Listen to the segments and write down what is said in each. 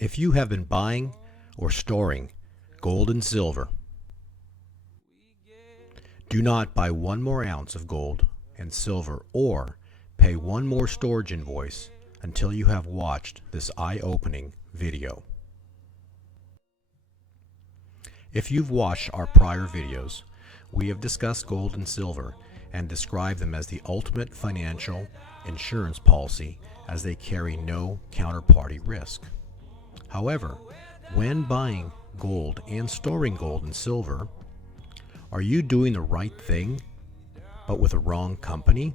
If you have been buying or storing gold and silver, do not buy one more ounce of gold and silver or pay one more storage invoice until you have watched this eye-opening video. If you've watched our prior videos, we have discussed gold and silver and described them as the ultimate financial insurance policy, as they carry no counterparty risk. However, when buying gold and storing gold and silver, are you doing the right thing but with a wrong company?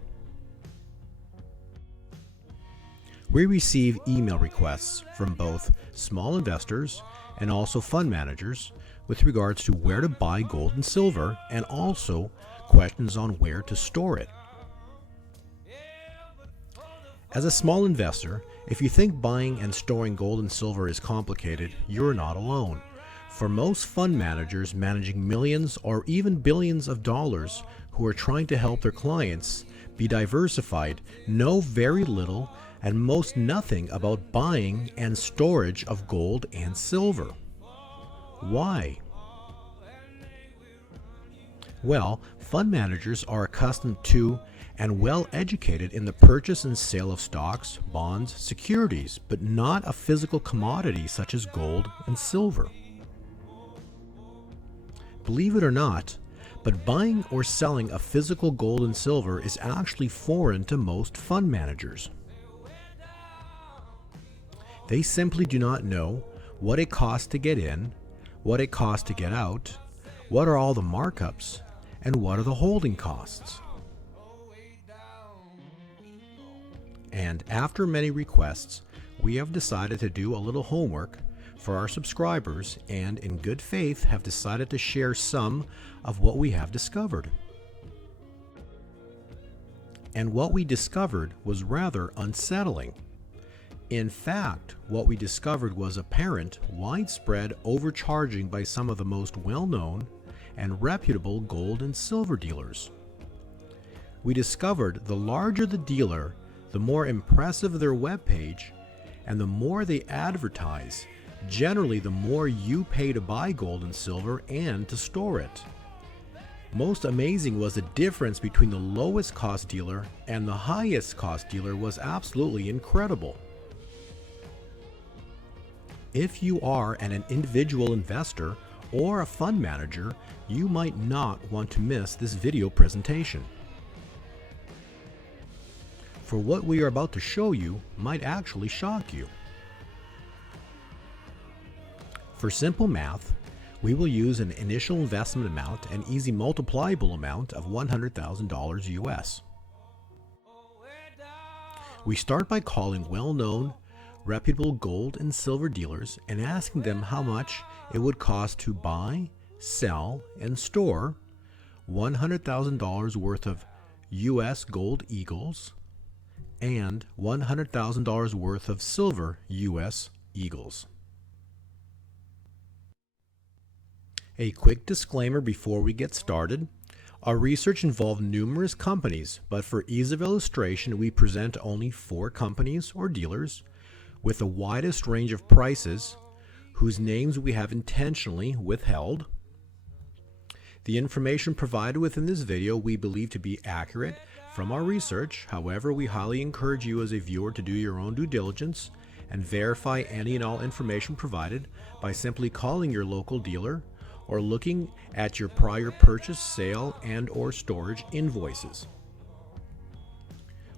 We receive email requests from both small investors and also fund managers with regards to where to buy gold and silver, and also questions on where to store it. As a small investor, if you think buying and storing gold and silver is complicated, you're not alone. For most fund managers managing millions or even billions of dollars who are trying to help their clients be diversified, know very little and most nothing about buying and storage of gold and silver. Why? Well, fund managers are accustomed to and well educated in the purchase and sale of stocks, bonds, securities, but not a physical commodity such as gold and silver. Believe it or not, but buying or selling a physical gold and silver is actually foreign to most fund managers. They simply do not know what it costs to get in, what it costs to get out, what are all the markups, and what are the holding costs. And after many requests, we have decided to do a little homework for our subscribers, and in good faith have decided to share some of what we have discovered. And what we discovered was rather unsettling. In fact, what we discovered was apparent widespread overcharging by some of the most well-known and reputable gold and silver dealers. We discovered the larger the dealer, the more impressive their webpage, and the more they advertise, generally the more you pay to buy gold and silver and to store it. Most amazing was the difference between the lowest cost dealer and the highest cost dealer was absolutely incredible. If you are an individual investor or a fund manager, you might not want to miss this video presentation. For what we are about to show you might actually shock you. For simple math, we will use an initial investment amount, an easy multipliable amount of $100,000 US. We start by calling well-known, reputable gold and silver dealers and asking them how much it would cost to buy, sell, and store $100,000 worth of US gold eagles and $100,000 worth of silver US eagles. A quick disclaimer before we get started. Our research involved numerous companies, but for ease of illustration, we present only 4 companies or dealers with the widest range of prices, whose names we have intentionally withheld. The information provided within this video we believe to be accurate from our research. However, we highly encourage you as a viewer to do your own due diligence and verify any and all information provided by simply calling your local dealer or looking at your prior purchase, sale, and or storage invoices.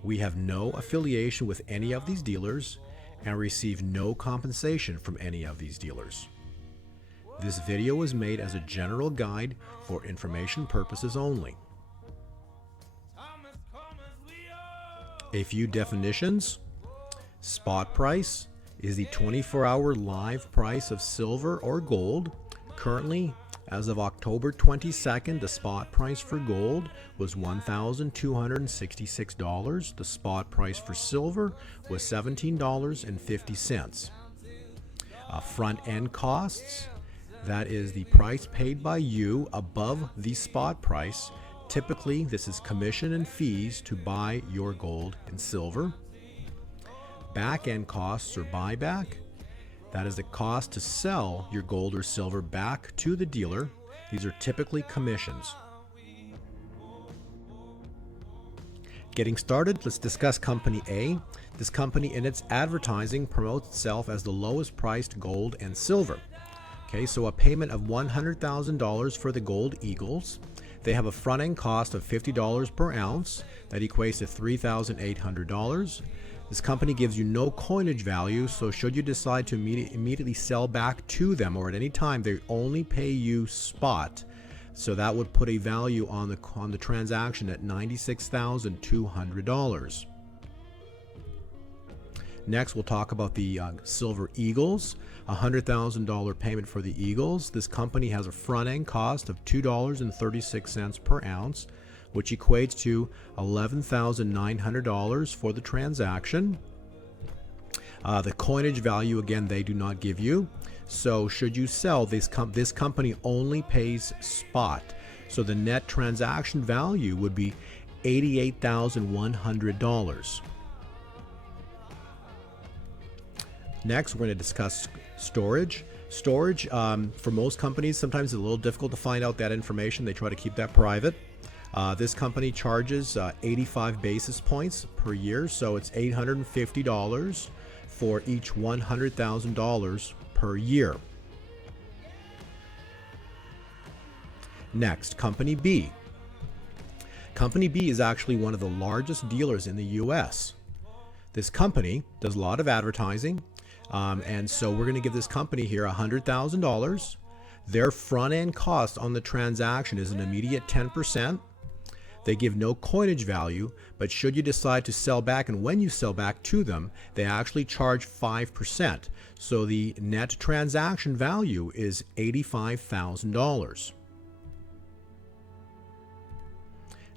We have no affiliation with any of these dealers and receive no compensation from any of these dealers. This video was made as a general guide for information purposes only. A few definitions. Spot price is the 24-hour live price of silver or gold. Currently, as of October 22nd, the spot price for gold was $1,266. The spot price for silver was $17.50. Front-end costs, that is the price paid by you above the spot price. Typically, this is commission and fees to buy your gold and silver. Back-end costs or buyback. That is the cost to sell your gold or silver back to the dealer. These are typically commissions. Getting started, let's discuss Company A. This company in its advertising promotes itself as the lowest priced gold and silver. Okay, so a payment of $100,000 for the Gold Eagles. They have a front end cost of $50 per ounce. That equates to $3,800. This company gives you no coinage value, so should you decide to immediately sell back to them or at any time, they only pay you spot. So that would put a value on the transaction at $96,200. Next, we'll talk about the Silver Eagles, a $100,000 payment for the Eagles. This company has a front-end cost of $2.36 per ounce, which equates to $11,900 for the transaction. The coinage value, again, they do not give you. So should you sell, this company only pays spot. So the net transaction value would be $88,100. Next, we're going to discuss storage. Storage, for most companies, sometimes it's a little difficult to find out that information. They try to keep that private. This company charges 85 basis points per year, so it's $850 for each $100,000 per year. Next, Company B. Company B is actually one of the largest dealers in the U.S. This company does a lot of advertising. And so we're going to give this company here $100,000. Their front end cost on the transaction is an immediate 10%. They give no coinage value, but should you decide to sell back, and when you sell back to them, they actually charge 5%. So the net transaction value is $85,000.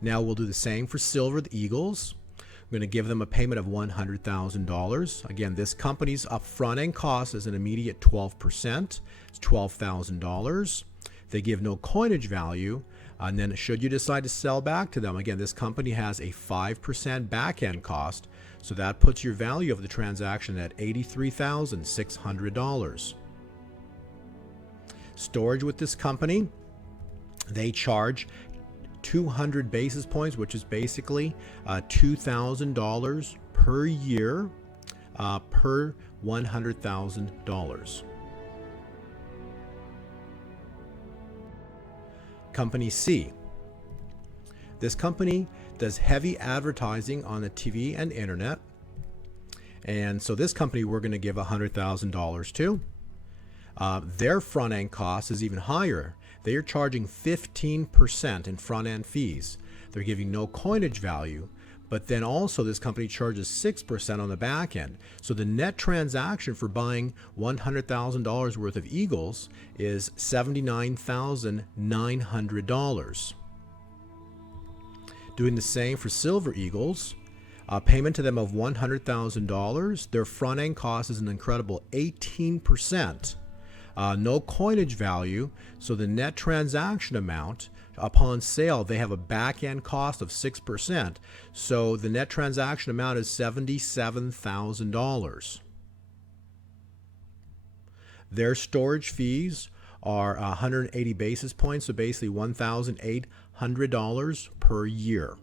Now we'll do the same for silver, the Eagles. We're going to give them a payment of $100,000. Again, this company's upfront end cost is an immediate 12%. It's $12,000. They give no coinage value. And then should you decide to sell back to them, again, this company has a 5% back end cost. So that puts your value of the transaction at $83,600. Storage with this company, they charge 200 basis points, which is basically $2,000 per year per $100,000. Company C. This company does heavy advertising on the TV and internet. And so this company we're going to give $100,000 to. Their front end cost is even higher. They are charging 15% in front end fees. They're giving no coinage value, but then also this company charges 6% on the back end. So the net transaction for buying $100,000 worth of Eagles is $79,900. Doing the same for Silver Eagles, a payment to them of $100,000. Their front end cost is an incredible 18%. No coinage value, so the net transaction amount upon sale, they have a back end cost of 6%, so the net transaction amount is $77,000. Their storage fees are 180 basis points, so basically $1,800 per year.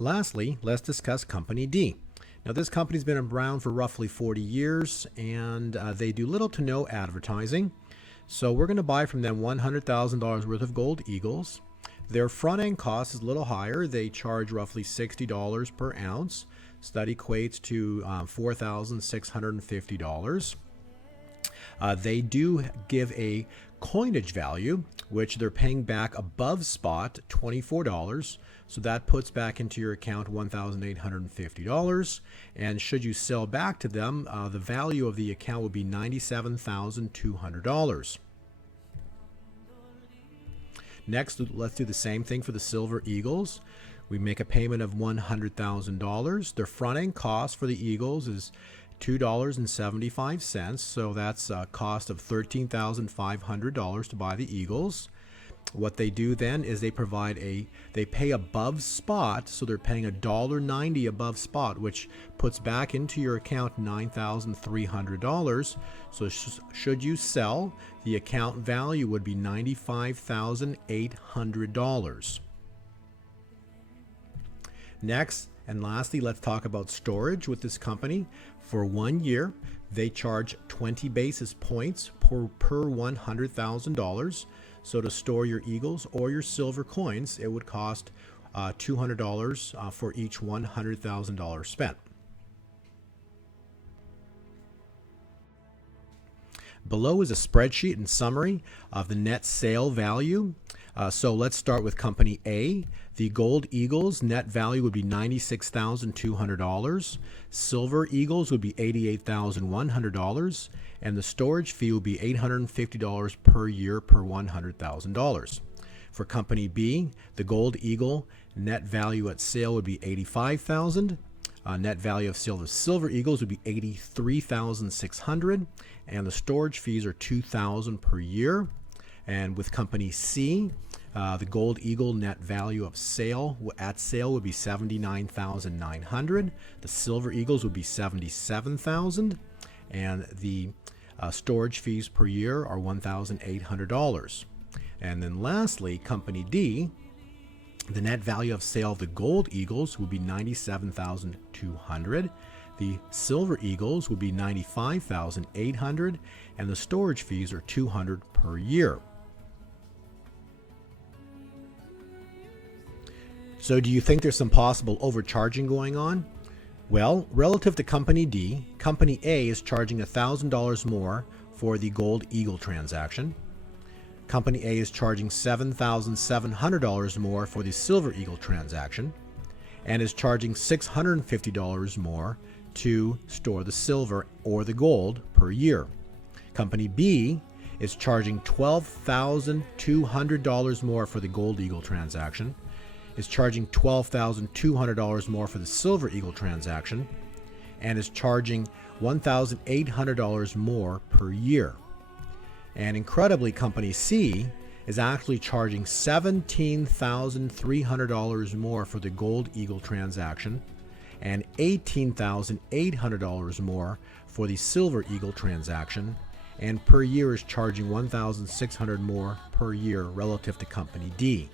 Lastly, let's discuss Company D. Now, this company's been around for roughly 40 years, and they do little to no advertising. So we're going to buy from them $100,000 worth of Gold Eagles. Their front end cost is a little higher. They charge roughly $60 per ounce. So that equates to $4,650. They do give a coinage value, which they're paying back above spot, $24. So that puts back into your account $1,850. And should you sell back to them, the value of the account would be $97,200. Next, let's do the same thing for the Silver Eagles. We make a payment of $100,000. Their front end cost for the Eagles is $2.75, so that's a cost of $13,500 to buy the Eagles. what they do then is they pay above spot, so they're paying $1.90 above spot, which puts back into your account $9,300. So should you sell, the account value would be $95,800. Next and lastly, let's talk about storage with this company. For 1 year, they charge 20 basis points per $100,000. So to store your Eagles or your silver coins, it would cost $200 for each $100,000 spent. Below is a spreadsheet and summary of the net sale value. So let's start with company A. The gold Eagles net value would be $96,200. Silver Eagles would be $88,100. And the storage fee would be $850 per year per $100,000. For company B, the gold Eagle net value at sale would be $85,000. Net value of sale of silver Eagles would be $83,600, and the storage fees are $2,000 per year. And with company C, the gold Eagle net value of sale at sale would be $79,900. The silver Eagles would be $77,000, and the storage fees per year are $1,800. And then lastly, company D, the net value of sale of the gold Eagles would be $97,200. The silver Eagles would be $95,800, and the storage fees are $200 per year. So do you think there's some possible overcharging going on? Well, relative to company D, company A is charging $1,000 more for the gold Eagle transaction. Company A is charging $7,700 more for the silver Eagle transaction, and is charging $650 more to store the silver or the gold per year. Company B is charging $12,200 more for the gold Eagle transaction, is charging $12,200 more for the silver Eagle transaction, and is charging $1,800 more per year. And incredibly, company C is actually charging $17,300 more for the gold Eagle transaction and $18,800 more for the silver Eagle transaction, and per year is charging $1,600 more per year relative to company D.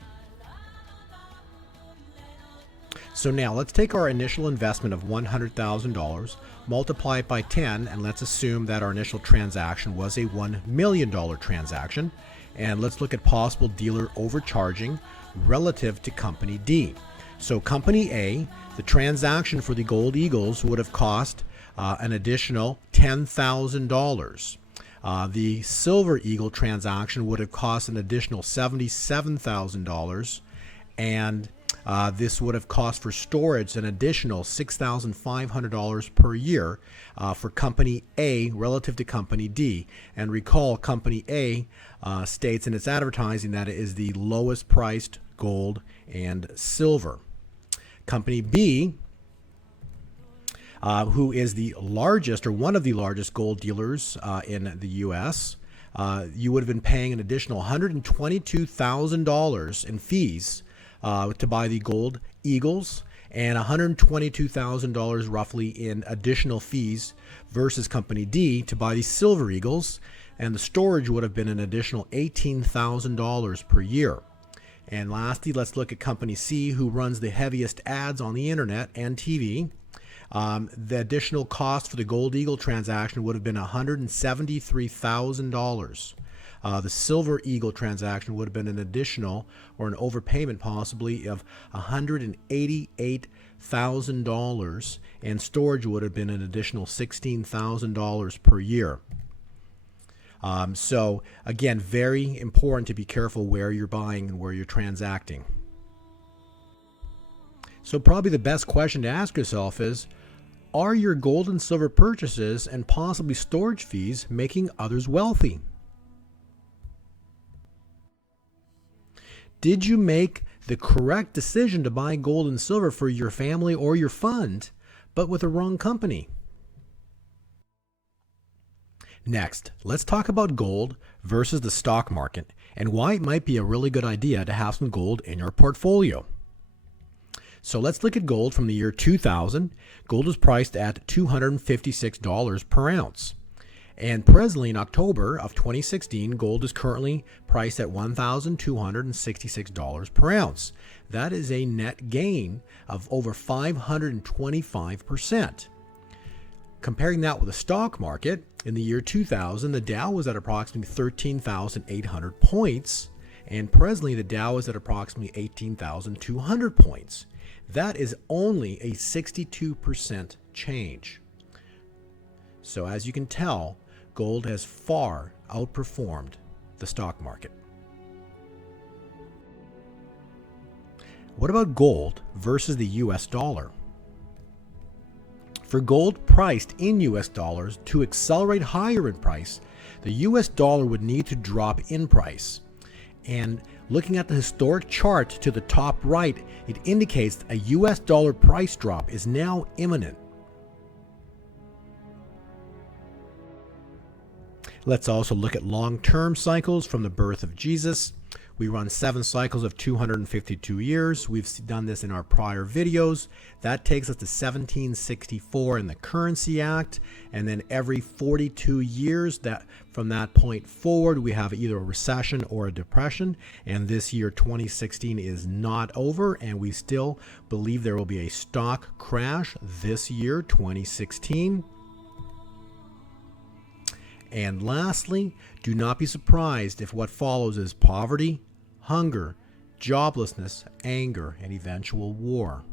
So now let's take our initial investment of $100,000, multiply it by 10, and let's assume that our initial transaction was a $1 million transaction. And let's look at possible dealer overcharging relative to company D. So company A, the transaction for the gold Eagles would have cost an additional $10,000. The silver Eagle transaction would have cost an additional $77,000, and this would have cost for storage an additional $6,500 per year for company A relative to company D. And recall, company A states in its advertising that it is the lowest priced gold and silver. Company B, who is the largest or one of the largest gold dealers in the U.S., you would have been paying an additional $122,000 in fees to buy the gold Eagles, and $122,000 roughly in additional fees versus company D to buy the silver Eagles, and the storage would have been an additional $18,000 per year. And lastly, let's look at company C, who runs the heaviest ads on the internet and TV. The additional cost for the gold Eagle transaction would have been $173,000. The silver Eagle transaction would have been an additional, or an overpayment possibly, of $188,000, and storage would have been an additional $16,000 per year. So again, very important to be careful where you're buying and where you're transacting. So probably the best question to ask yourself is, are your gold and silver purchases and possibly storage fees making others wealthy? Did you make the correct decision to buy gold and silver for your family or your fund, but with the wrong company? Next, let's talk about gold versus the stock market and why it might be a really good idea to have some gold in your portfolio. So let's look at gold from the year 2000. Gold was priced at $256 per ounce. And presently in October of 2016, gold is currently priced at $1,266 per ounce. That is a net gain of over 525%. Comparing that with the stock market, in the year 2000, the Dow was at approximately 13,800 points, and presently the Dow is at approximately 18,200 points. That is only a 62% change. So as you can tell, gold has far outperformed the stock market. What about gold versus the US dollar? For gold priced in US dollars to accelerate higher in price, the US dollar would need to drop in price. And looking at the historic chart to the top right, it indicates a US dollar price drop is now imminent. Let's also look at long-term cycles from the birth of Jesus. We run 7 cycles of 252 years. We've done this in our prior videos. That takes us to 1764 in the Currency Act, and then every 42 years from that point forward, we have either a recession or a depression, and this year 2016 is not over, and we still believe there will be a stock crash this year, 2016. And lastly, do not be surprised if what follows is poverty, hunger, joblessness, anger, and eventual war.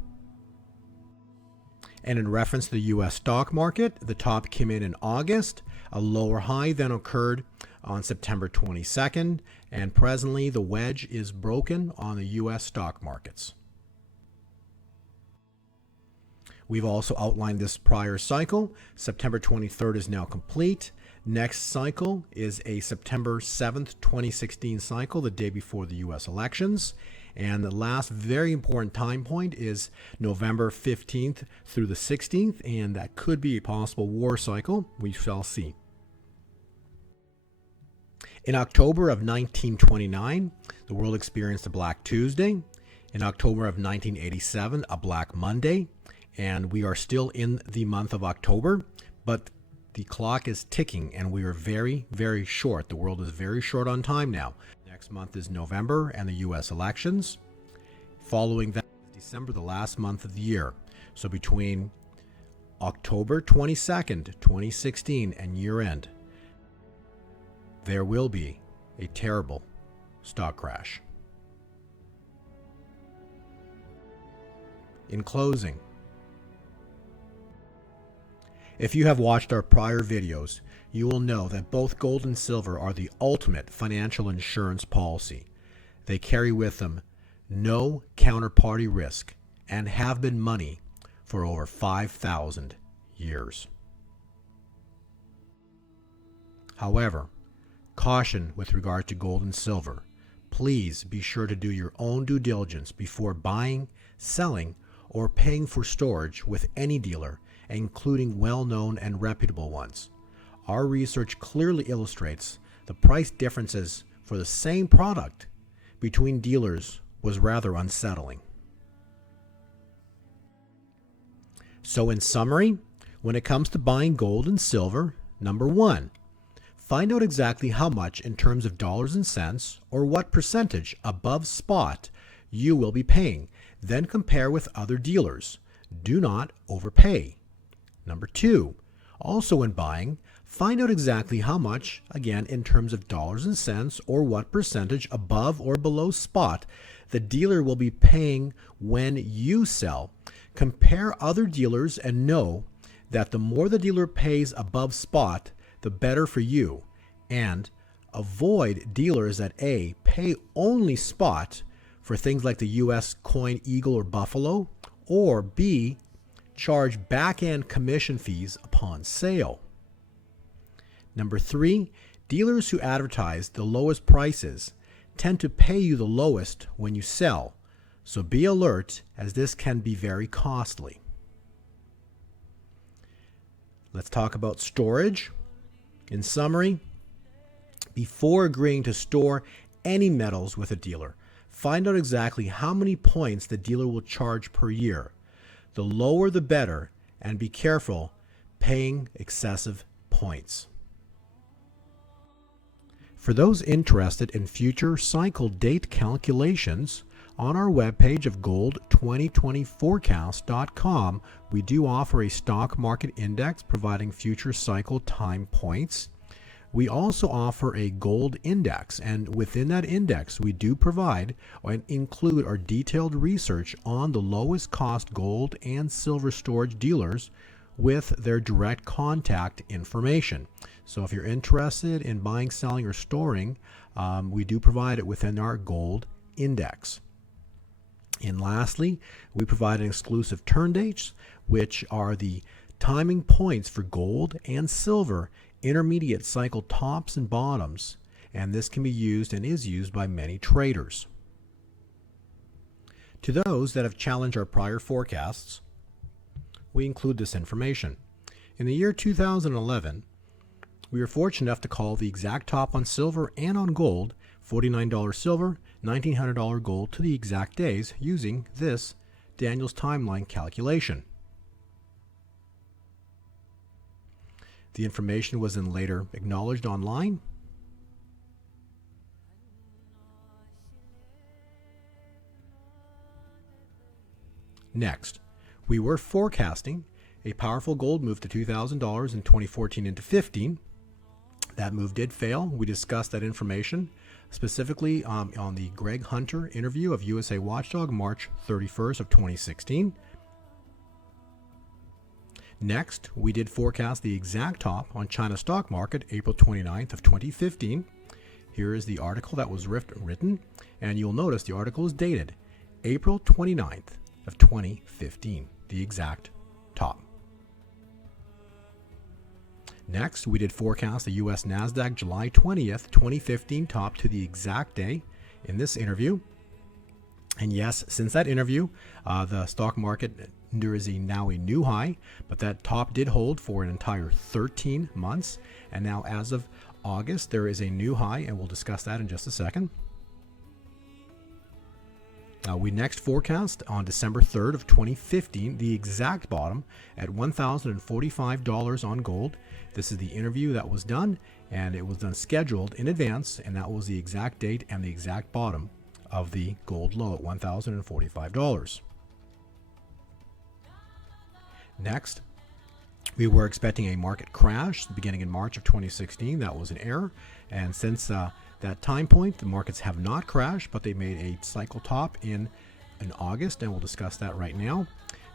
And in reference to the U.S. stock market, the top came in August. A lower high then occurred on September 22nd, and presently the wedge is broken on the U.S. stock markets. We've also outlined this prior cycle. September 23rd is now complete. Next cycle is a September 7th, 2016 cycle, the day before the U.S. elections. And the last very important time point is November 15th through the 16th, and that could be a possible war cycle. We shall see. In October of 1929, the world experienced a Black Tuesday. In October of 1987, a Black Monday. And we are still in the month of October, but the clock is ticking and we are very, very short. The world is very short on time now. Next month is November and the U.S. elections. Following that is December, the last month of the year. So between October 22nd, 2016 and year end, there will be a terrible stock crash. In closing, if you have watched our prior videos, you will know that both gold and silver are the ultimate financial insurance policy. They carry with them no counterparty risk and have been money for over 5,000 years. However, caution with regard to gold and silver. Please be sure to do your own due diligence before buying, selling, or paying for storage with any dealer, including well-known and reputable ones. Our research clearly illustrates the price differences for the same product between dealers was rather unsettling. So in summary, when it comes to buying gold and silver, number 1, find out exactly how much in terms of dollars and cents or what percentage above spot you will be paying. Then compare with other dealers. Do not overpay. Number 2, also when buying, find out exactly how much, again in terms of dollars and cents or what percentage above or below spot the dealer will be paying when you sell. Compare other dealers and know that the more the dealer pays above spot, the better for you. And avoid dealers that A, pay only spot for things like the US coin Eagle or Buffalo, or B, charge back-end commission fees upon sale. Number 3, dealers who advertise the lowest prices tend to pay you the lowest when you sell, so be alert as this can be very costly. Let's talk about storage. In summary, before agreeing to store any metals with a dealer. Find out exactly how many points the dealer will charge per year. The lower the better, and be careful paying excessive points. For those interested in future cycle date calculations, on our webpage of gold2020forecast.com, we do offer a stock market index providing future cycle time points. We also offer a gold index, and within that index, we do provide and include our detailed research on the lowest cost gold and silver storage dealers with their direct contact information. So if you're interested in buying, selling, or storing, we do provide it within our gold index. And lastly, we provide an exclusive turn dates, which are the timing points for gold and silver intermediate cycle tops and bottoms, and this can be used and is used by many traders. To those that have challenged our prior forecasts, we include this information. In the year 2011, we were fortunate enough to call the exact top on silver and on gold, $49 silver, $1,900 gold to the exact days using this Daniel's timeline calculation. The information was then later acknowledged online. Next, we were forecasting a powerful gold move to $2,000 in 2014 into 15. That move did fail. We discussed that information specifically on the Greg Hunter interview of USA Watchdog, March 31st of 2016. Next, we did forecast the exact top on China stock market, April 29th of 2015. Here is the article that was written, and you'll notice the article is dated April 29th of 2015, the exact top. Next, we did forecast the U.S. NASDAQ July 20th, 2015 top to the exact day in this interview. And yes, since that interview, the stock market there is now a new high, but that top did hold for an entire 13 months. And now as of August, there is a new high, and we'll discuss that in just a second. We next forecast on December 3rd of 2015 the exact bottom at $1,045 on gold. This is the interview that was done, and it was done scheduled in advance, and that was the exact date and the exact bottom of the gold low at $1,045. Next, we were expecting a market crash beginning in March of 2016. That was an error, and since that time point, the markets have not crashed, but they made a cycle top in August, and we'll discuss that right now.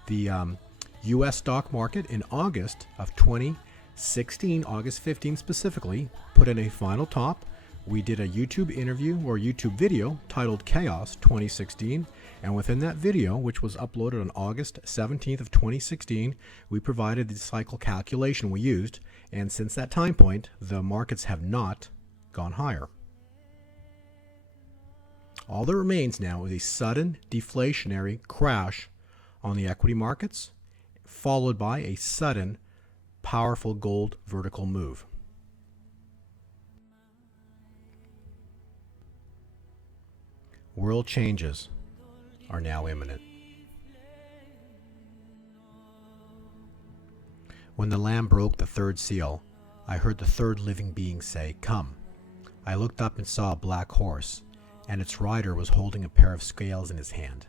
The U.S. stock market in August of 2016, August 15 specifically, put in a final top. We did a YouTube interview or YouTube video titled Chaos 2016, and within that video, which was uploaded on August 17th of 2016, we provided the cycle calculation we used, and since that time point, the markets have not gone higher. All that remains now is a sudden deflationary crash on the equity markets, followed by a sudden powerful gold vertical move. World changes are now imminent. When the Lamb broke the third seal, I heard the third living being say, "Come." I looked up and saw a black horse, and its rider was holding a pair of scales in his hand.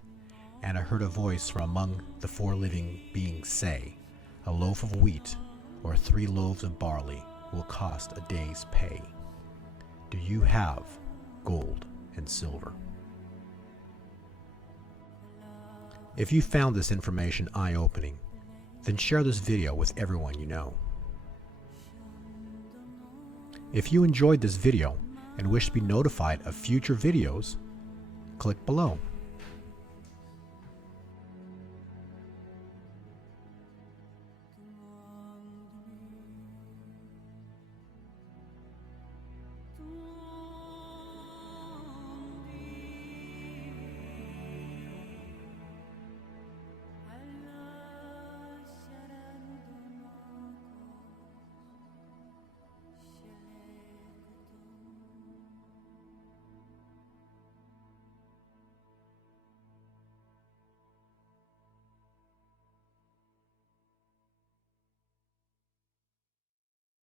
And I heard a voice from among the four living beings say, "A loaf of wheat or 3 loaves of barley will cost a day's pay. Do you have gold and silver?" If you found this information eye-opening, then share this video with everyone you know. If you enjoyed this video and wish to be notified of future videos, click below.